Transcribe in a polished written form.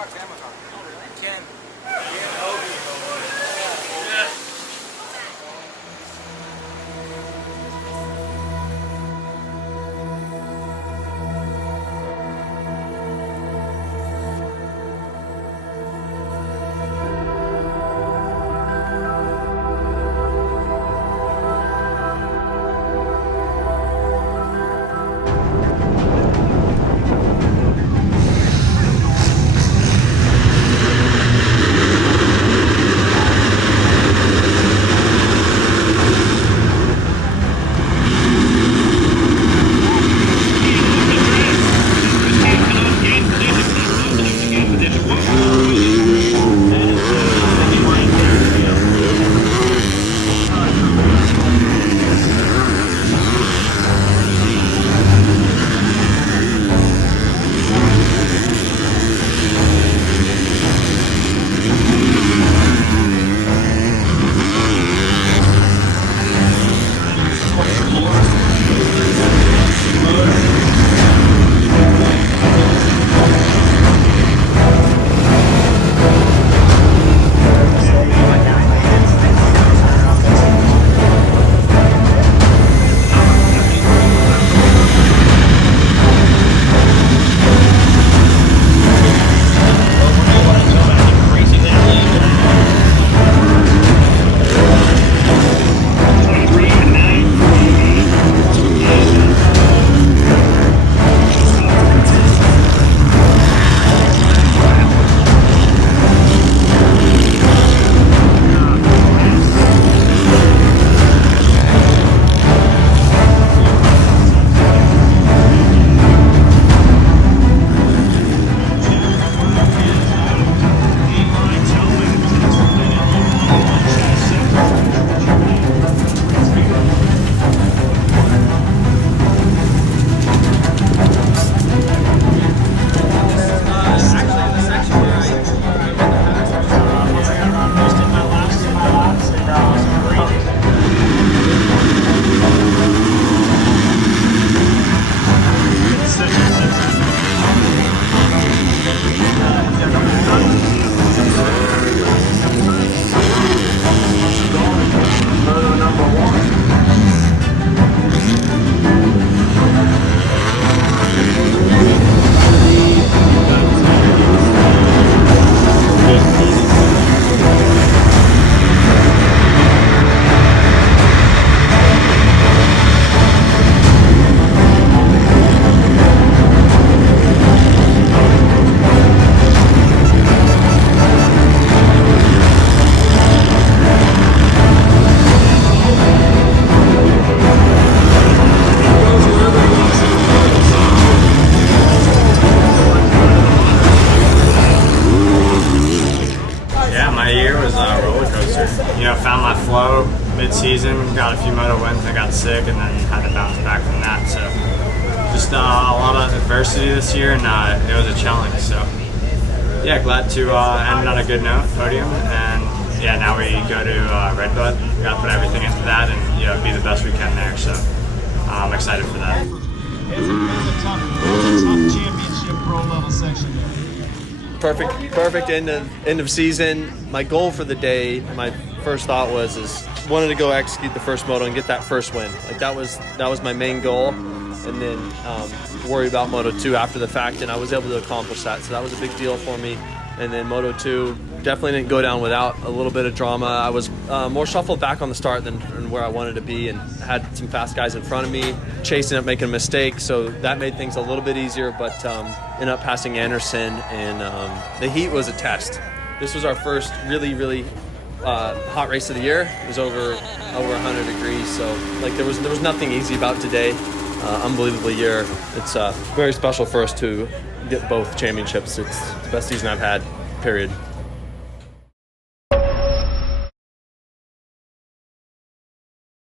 bucks Amazon. Oh, really? 10. Found my flow mid-season, got a few moto wins, and got sick, and then had to bounce back from that. So just a lot of adversity this year, and it was a challenge. So yeah, glad to end on a good note, podium, and yeah, now we go to Red Bud. We got to put everything into that and be the best we can there. So I'm excited for that. It's a tough championship pro level section there. Perfect end of season. My goal for the day, my first thought was wanted to go execute the first moto and get that first win. Like that was my main goal, and then worry about Moto 2 after the fact, and I was able to accomplish that. So that was a big deal for me. And then Moto 2 definitely didn't go down without a little bit of drama. I was more shuffled back on the start than where I wanted to be, and had some fast guys in front of me, chasing up, making a mistake. So that made things a little bit easier, but ended up passing Anderson, and the heat was a test. This was our first really hot race of the year. It was over 100 degrees, so like there was nothing easy about today. Unbelievable year. It's very special for us to get both championships. It's the best season I've had, period.